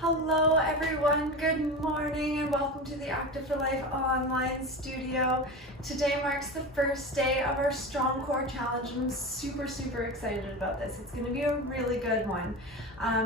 Hello everyone, good morning and welcome to the Active for Life online studio. Today marks the first day of our Strong Core Challenge. I'm super excited about this. It's going to be a really good one.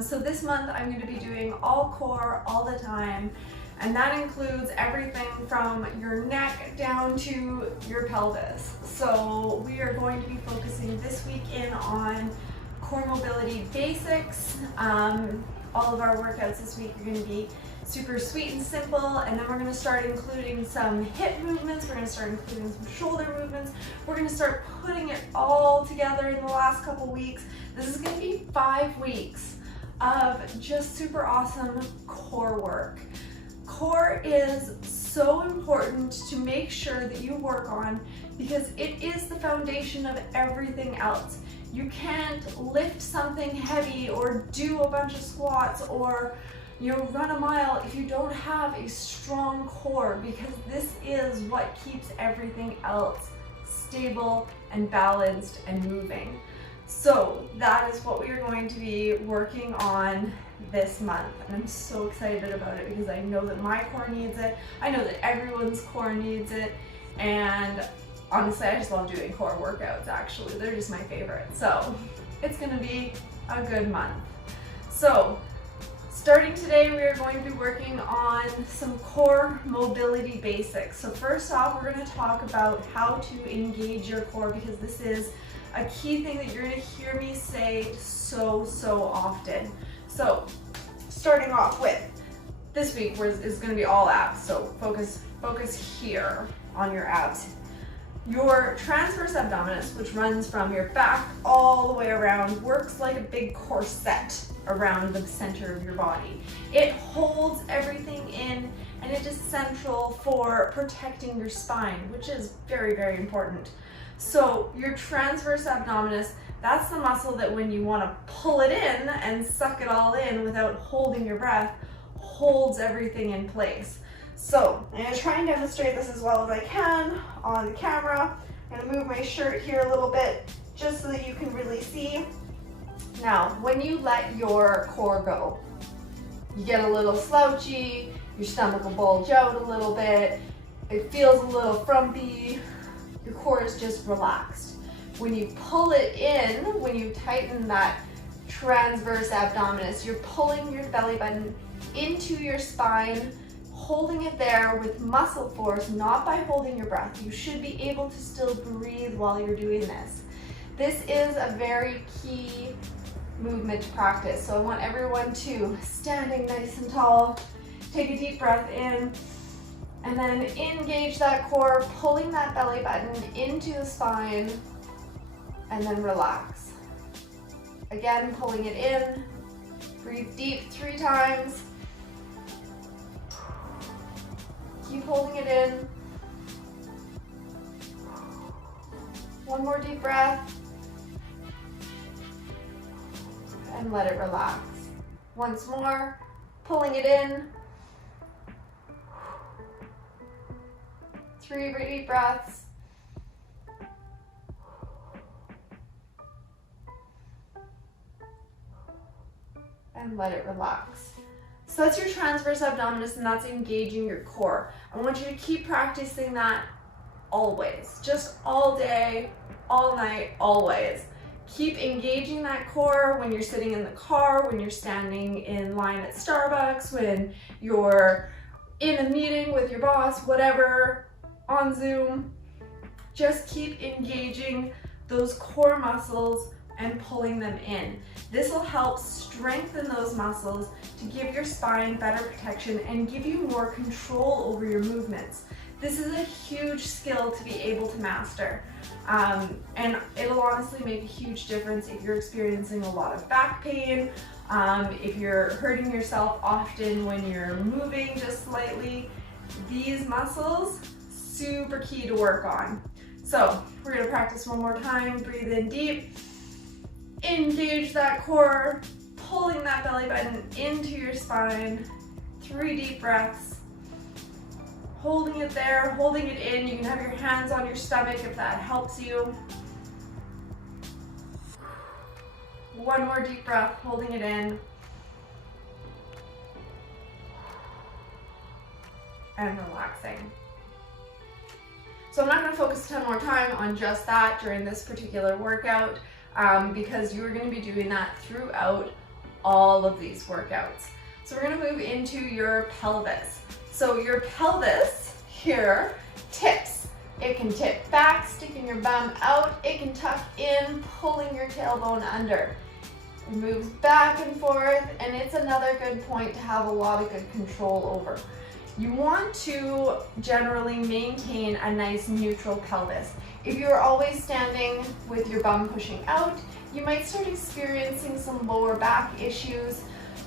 So this month I'm going to be doing all core all the time, and that includes everything from your neck down to your pelvis. So we are going to be focusing this week in on core mobility basics. All of our workouts this week are going to be super sweet and simple, and then we're going to start including some hip movements, we're going to start including some shoulder movements, we're going to start putting it all together in the last couple weeks. This is going to be 5 weeks of just super awesome core work. Core is so important to make sure that you work on because it is the foundation of everything else. You can't lift something heavy or do a bunch of squats or run a mile if you don't have a strong core, because this is what keeps everything else stable and balanced and moving. So that is what we are going to be working on this month, and I'm so excited about it because I know that my core needs it. I know that everyone's core needs it, and honestly, I just love doing core workouts. Actually, they're just my favorite. So it's going to be a good month. So starting today, we are going to be working on some core mobility basics. So first off, we're going to talk about how to engage your core, because this is a key thing that you're going to hear me say so often. So starting off with this week is going to be all abs. So focus here on your abs. Your transverse abdominis, which runs from your back all the way around, works like a big corset around the center of your body. It holds everything in, and it is central for protecting your spine, which is very important. So your transverse abdominis, that's the muscle that when you want to pull it in and suck it all in without holding your breath, holds everything in place. So I'm going to try and demonstrate this as well as I can on the camera. I'm going to move my shirt here a little bit just so that you can really see. Now, when you let your core go, you get a little slouchy, your stomach will bulge out a little bit, it feels a little frumpy, your core is just relaxed. When you pull it in, when you tighten that transverse abdominis, you're pulling your belly button into your spine, holding it there with muscle force, not by holding your breath. You should be able to still breathe while you're doing this. This is a very key movement to practice. So I want everyone to, standing nice and tall, take a deep breath in, and then engage that core, pulling that belly button into the spine, and then relax. Again, pulling it in, breathe deep 3 times. Keep holding it in. 1 more deep breath. And let it relax. Once more, pulling it in. 3 deep breaths. And let it relax. So that's your transverse abdominis, and that's engaging your core. I want you to keep practicing that always, just all day, all night, always. Keep engaging that core when you're sitting in the car, when you're standing in line at Starbucks, when you're in a meeting with your boss, whatever, on Zoom. Just keep engaging those core muscles and pulling them in. This will help strengthen those muscles to give your spine better protection and give you more control over your movements. This is a huge skill to be able to master. And it'll honestly make a huge difference if you're experiencing a lot of back pain, if you're hurting yourself often when you're moving just slightly. These muscles, super key to work on. So we're gonna practice one more time. Breathe in deep. Engage that core, pulling that belly button into your spine. 3 deep breaths. Holding it there, holding it in. You can have your hands on your stomach if that helps you. 1 more deep breath, holding it in. and relaxing. So I'm not going to focus a ton more time on just that during this particular workout because you're going to be doing that throughout all of these workouts. So we're going to move into your pelvis. So your pelvis here tips. It can tip back, sticking your bum out. It can tuck in, pulling your tailbone under. It moves back and forth, and it's another good point to have a lot of good control over. You want to generally maintain a nice neutral pelvis. If you're always standing with your bum pushing out, you might start experiencing some lower back issues.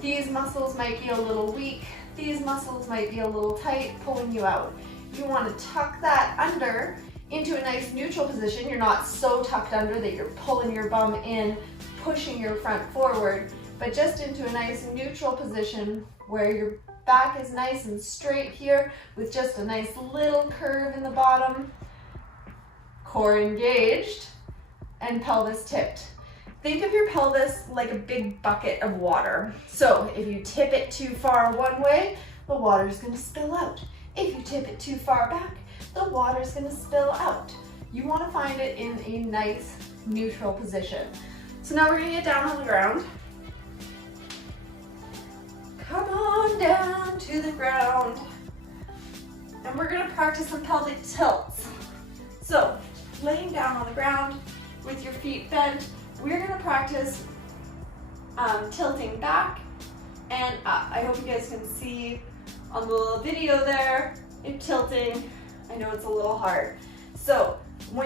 These muscles might be a little weak. These muscles might be a little tight, pulling you out. You want to tuck that under into a nice neutral position. You're not so tucked under that you're pulling your bum in, pushing your front forward, but just into a nice neutral position where your back is nice and straight here with just a nice little curve in the bottom, core engaged, and pelvis tipped. Think of your pelvis like a big bucket of water. So if you tip it too far one way, the water is going to spill out. If you tip it too far back, the water is going to spill out. You want to find it in a nice neutral position. So now we're going to get down on the ground. Come on down to the ground. And we're going to practice some pelvic tilts. So laying down on the ground with your feet bent, we're going to practice tilting back and up. I hope you guys can see on the little video there, it tilting. I know it's a little hard. So we're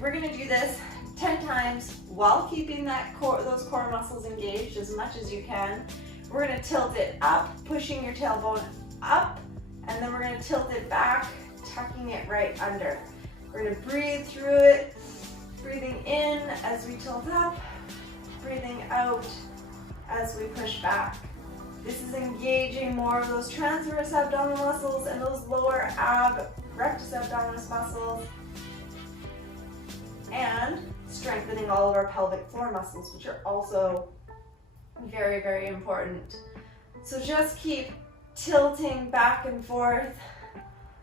going to do this 10 times while keeping those core muscles engaged as much as you can. We're going to tilt it up, pushing your tailbone up, and then we're going to tilt it back, tucking it right under. We're going to breathe through it, breathing in as we tilt up, breathing out as we push back. This is engaging more of those transverse abdominal muscles and those lower rectus abdominis muscles, and strengthening all of our pelvic floor muscles, which are also very, very important. So just keep tilting back and forth.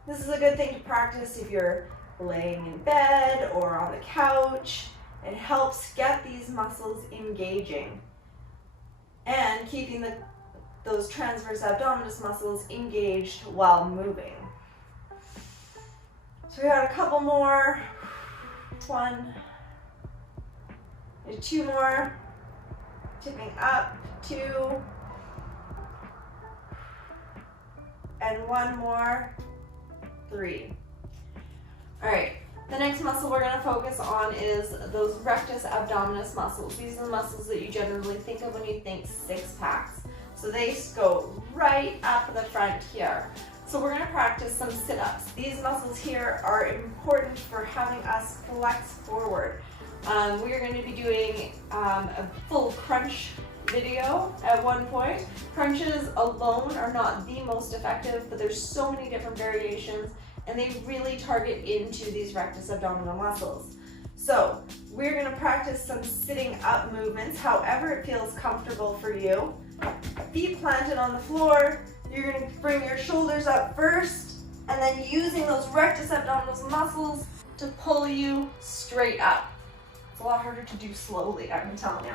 This is a good thing to practice if you're laying in bed or on the couch. It helps get these muscles engaging and keeping those transverse abdominis muscles engaged while moving. So we got a couple more. 1, 2 more. Tipping up, 2, and 1 more, 3. All right, the next muscle we're going to focus on is those rectus abdominis muscles. These are the muscles that you generally think of when you think six packs. So they go right up the front here. So we're going to practice some sit-ups. These muscles here are important for having us flex forward. We are going to be doing a full crunch video at one point. Crunches alone are not the most effective, but there's so many different variations, and they really target into these rectus abdominal muscles. So we're going to practice some sitting up movements, however it feels comfortable for you. Feet planted on the floor. You're going to bring your shoulders up first, and then using those rectus abdominis muscles to pull you straight up. It's a lot harder to do slowly, I'm telling you.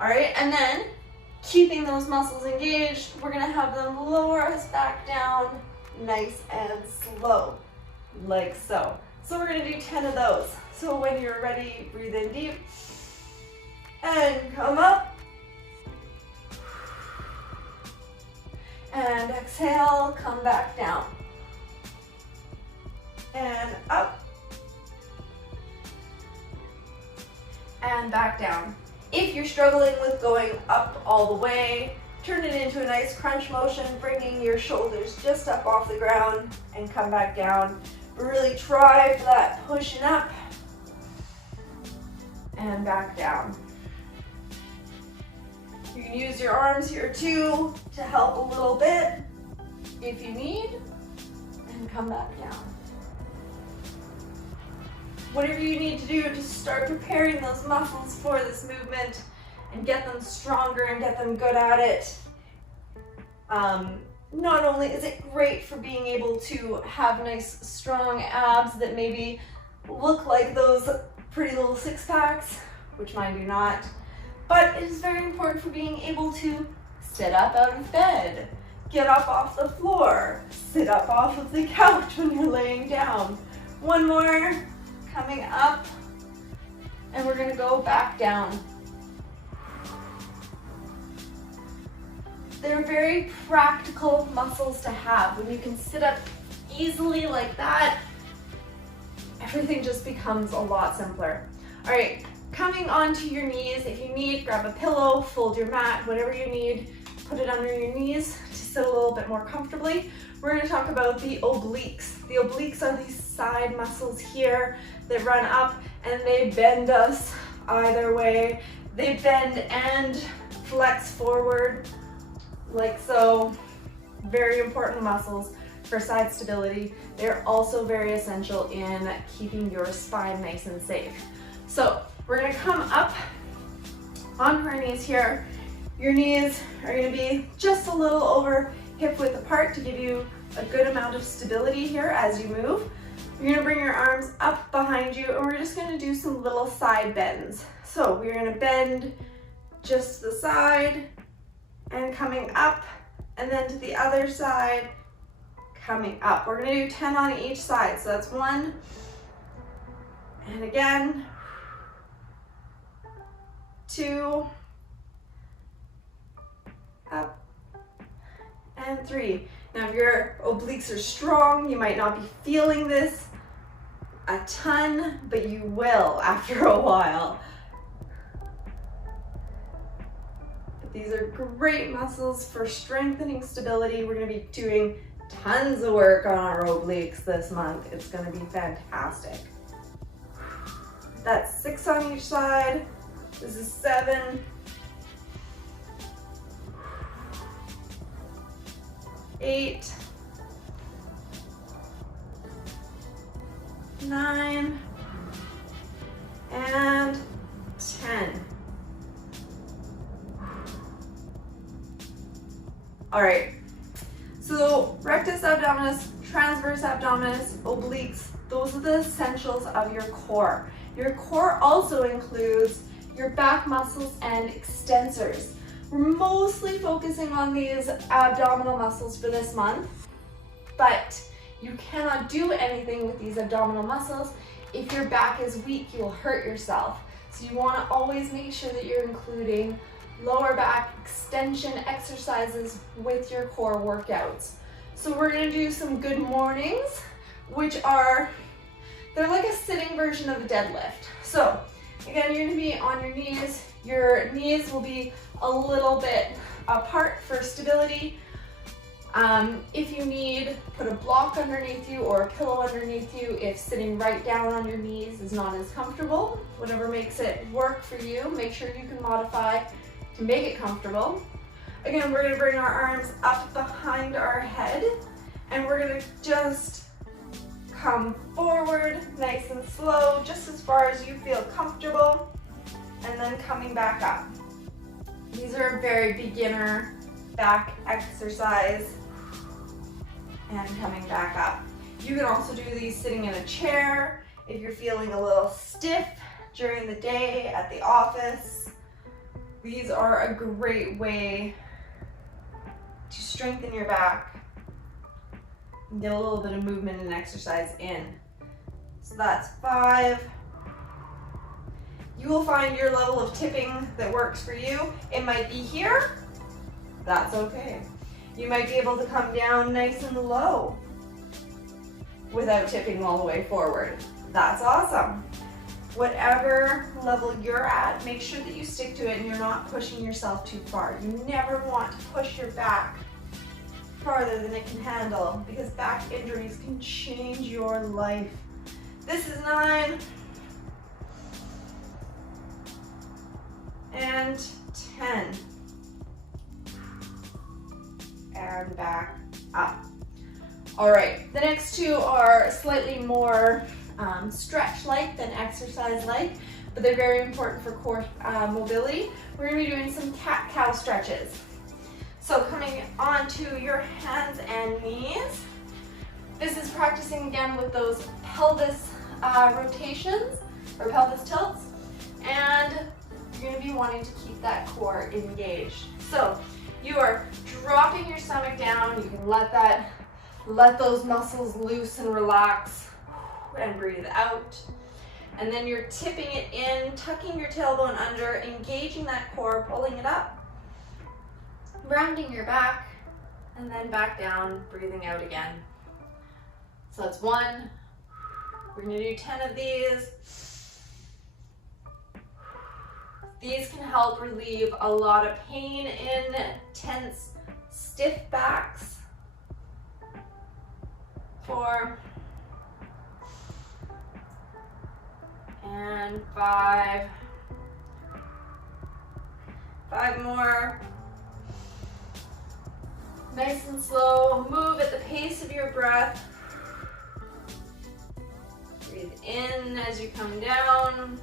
All right, and then keeping those muscles engaged, we're going to have them lower us back down nice and slow, like so. So we're going to do 10 of those. So when you're ready, breathe in deep and come up. And exhale, come back down. And up. And back down. If you're struggling with going up all the way, turn it into a nice crunch motion, bringing your shoulders just up off the ground and come back down. Really try for that pushing up and back down. You can use your arms here too to help a little bit if you need, and come back down. Whatever you need to do to start preparing those muscles for this movement and get them stronger and get them good at it. not only is it great for being able to have nice strong abs that maybe look like those pretty little six packs, which mine do not, but it is very important for being able to sit up out of bed, get up off the floor, sit up off of the couch when you're laying down. One more, coming up, and we're gonna go back down. They're very practical muscles to have. When you can sit up easily like that, everything just becomes a lot simpler. All right, coming onto your knees. If you need, grab a pillow, fold your mat, whatever you need, put it under your knees to sit a little bit more comfortably. We're going to talk about the obliques. The obliques are these side muscles here that run up and they bend us either way. They bend and flex forward like so. Very important muscles for side stability. They're also very essential in keeping your spine nice and safe. So we're gonna come up onto our knees here. Your knees are gonna be just a little over hip width apart to give you a good amount of stability here as you move. You're gonna bring your arms up behind you and we're just gonna do some little side bends. So we're gonna bend just to the side and coming up, and then to the other side, coming up. We're gonna do 10 on each side. So that's 1, and again, 2, up, and 3. Now if your obliques are strong, you might not be feeling this a ton, but you will after a while. But these are great muscles for strengthening stability. We're gonna be doing tons of work on our obliques this month. It's gonna be fantastic. That's 6 on each side. This is 7. 8, 9, and 10. All right, so rectus abdominis, transverse abdominis, obliques, those are the essentials of your core. Your core also includes your back muscles and extensors. We're mostly focusing on these abdominal muscles for this month, but you cannot do anything with these abdominal muscles. If your back is weak, you'll hurt yourself. So you want to always make sure that you're including lower back extension exercises with your core workouts. So we're going to do some good mornings, which are, they're like a sitting version of a deadlift. So again, you're going to be on your knees. Your knees will be a little bit apart for stability. If you need, put a block underneath you or a pillow underneath you if sitting right down on your knees is not as comfortable. Whatever makes it work for you, make sure you can modify to make it comfortable. Again, we're going to bring our arms up behind our head and we're going to just come forward nice and slow, just as far as you feel comfortable, and then coming back up. These are a very beginner back exercise, and coming back up. You can also do these sitting in a chair if you're feeling a little stiff during the day at the office. These are a great way to strengthen your back and get a little bit of movement and exercise in. So that's 5. You will find your level of tipping that works for you. It might be here, that's okay. You might be able to come down nice and low without tipping all the way forward. That's awesome. Whatever level you're at, make sure that you stick to it and you're not pushing yourself too far. You never want to push your back farther than it can handle because back injuries can change your life. This is 9. And 10. And back up. All right, the next 2 are slightly more stretch-like than exercise-like, but they're very important for core mobility. We're gonna be doing some cat-cow stretches. So coming onto your hands and knees. This is practicing again with those pelvis rotations or pelvis tilts, and you're going to be wanting to keep that core engaged. So you are dropping your stomach down. You can let those muscles loose and relax, and breathe out. And then you're tipping it in, tucking your tailbone under, engaging that core, pulling it up, rounding your back, and then back down, breathing out again. So that's 1. We're gonna do 10 of these. These can help relieve a lot of pain in tense, stiff backs. 4. And 5. 5 more. Nice and slow. Move at the pace of your breath. Breathe in as you come down.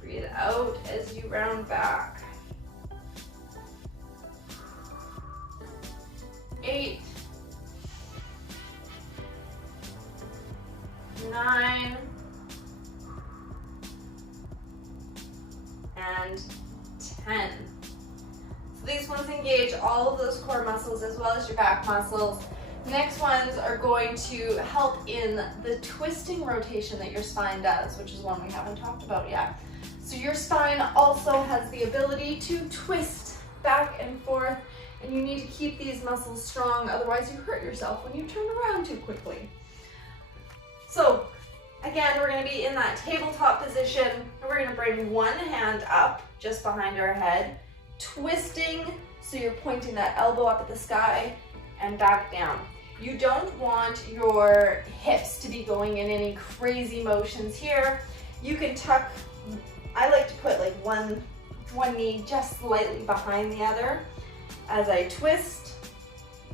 Breathe out as you round back. 8. 9. And 10. So these ones engage all of those core muscles as well as your back muscles. Next ones are going to help in the twisting rotation that your spine does, which is one we haven't talked about yet. So your spine also has the ability to twist back and forth, and you need to keep these muscles strong, otherwise you hurt yourself when you turn around too quickly. So again, we're going to be in that tabletop position, and we're going to bring one hand up just behind our head, twisting, so you're pointing that elbow up at the sky and back down. You don't want your hips to be going in any crazy motions here. You can tuck, I like to put like one knee just slightly behind the other as I twist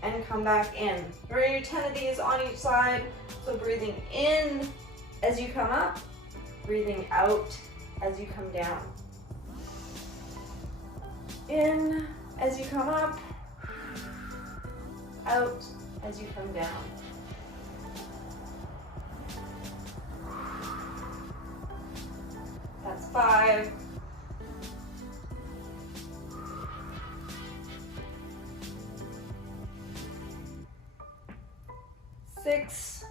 and come back in. We're going to do 10 of these on each side. So breathing in as you come up, breathing out as you come down. In as you come up, out as you come down. That's 5. 6.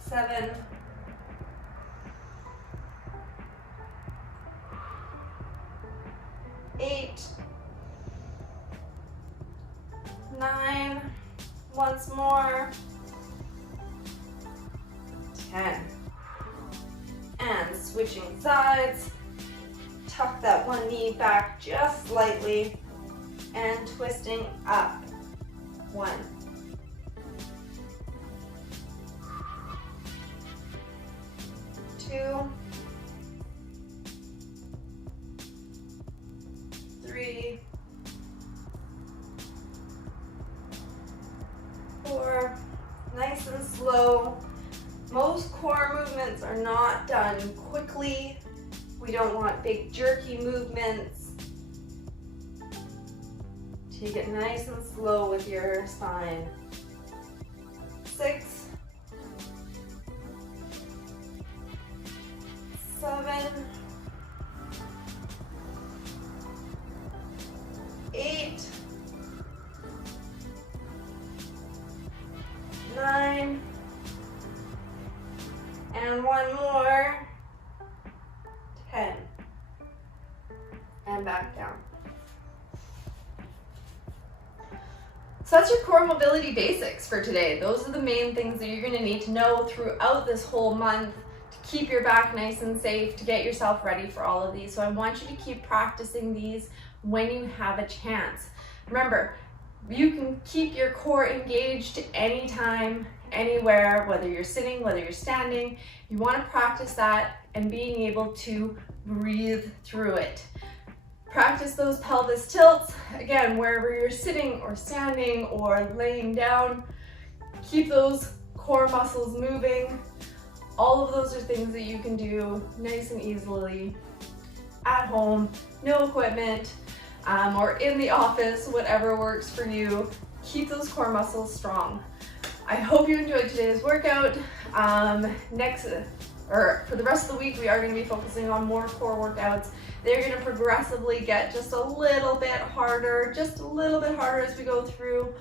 7. 8. 9. Once more. 10. And switching sides. Tuck that one knee back just slightly and twisting up. 1. 2. 3. 4. Nice and slow. Most core movements are not done quickly. We don't want big jerky movements. Take it nice and slow with your spine. 6. 7. 8. 9. And one more. 10. And back down. So that's your core mobility basics for today. Those are the main things that you're going to need to know throughout this whole month to keep your back nice and safe, to get yourself ready for all of these. So I want you to keep practicing these when you have a chance. Remember, you can keep your core engaged anytime, anywhere, whether you're sitting, whether you're standing. You want to practice that and being able to breathe through it. Practice those pelvis tilts, again, wherever you're sitting or standing or laying down. Keep those core muscles moving. All of those are things that you can do nice and easily at home, no equipment, or in the office, whatever works for you. Keep those core muscles strong. I hope you enjoyed today's workout. For the rest of the week, we are going to be focusing on more core workouts. They're going to progressively get just a little bit harder as we go through.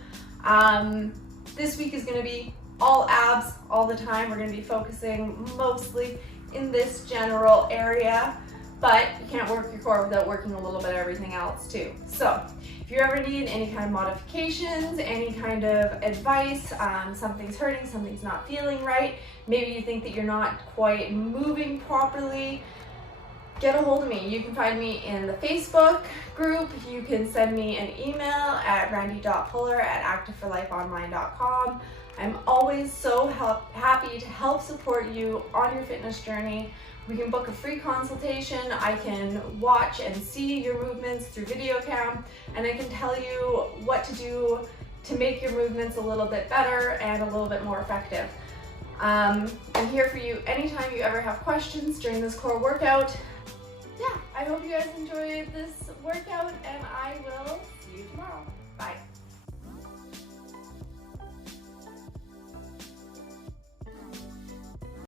This week is going to be all abs all the time. We're going to be focusing mostly in this general area, but you can't work your core without working a little bit of everything else too. So if you ever need any kind of modifications, any kind of advice, something's hurting, something's not feeling right, maybe you think that you're not quite moving properly, get a hold of me. You can find me in the Facebook group. You can send me an email at randi.pullar@activeforlifeonline.com. I'm always so happy to help support you on your fitness journey. We can book a free consultation. I can watch and see your movements through video cam, and I can tell you what to do to make your movements a little bit better and a little bit more effective. I'm here for you anytime you ever have questions during this core workout. Yeah, I hope you guys enjoyed this workout, and I will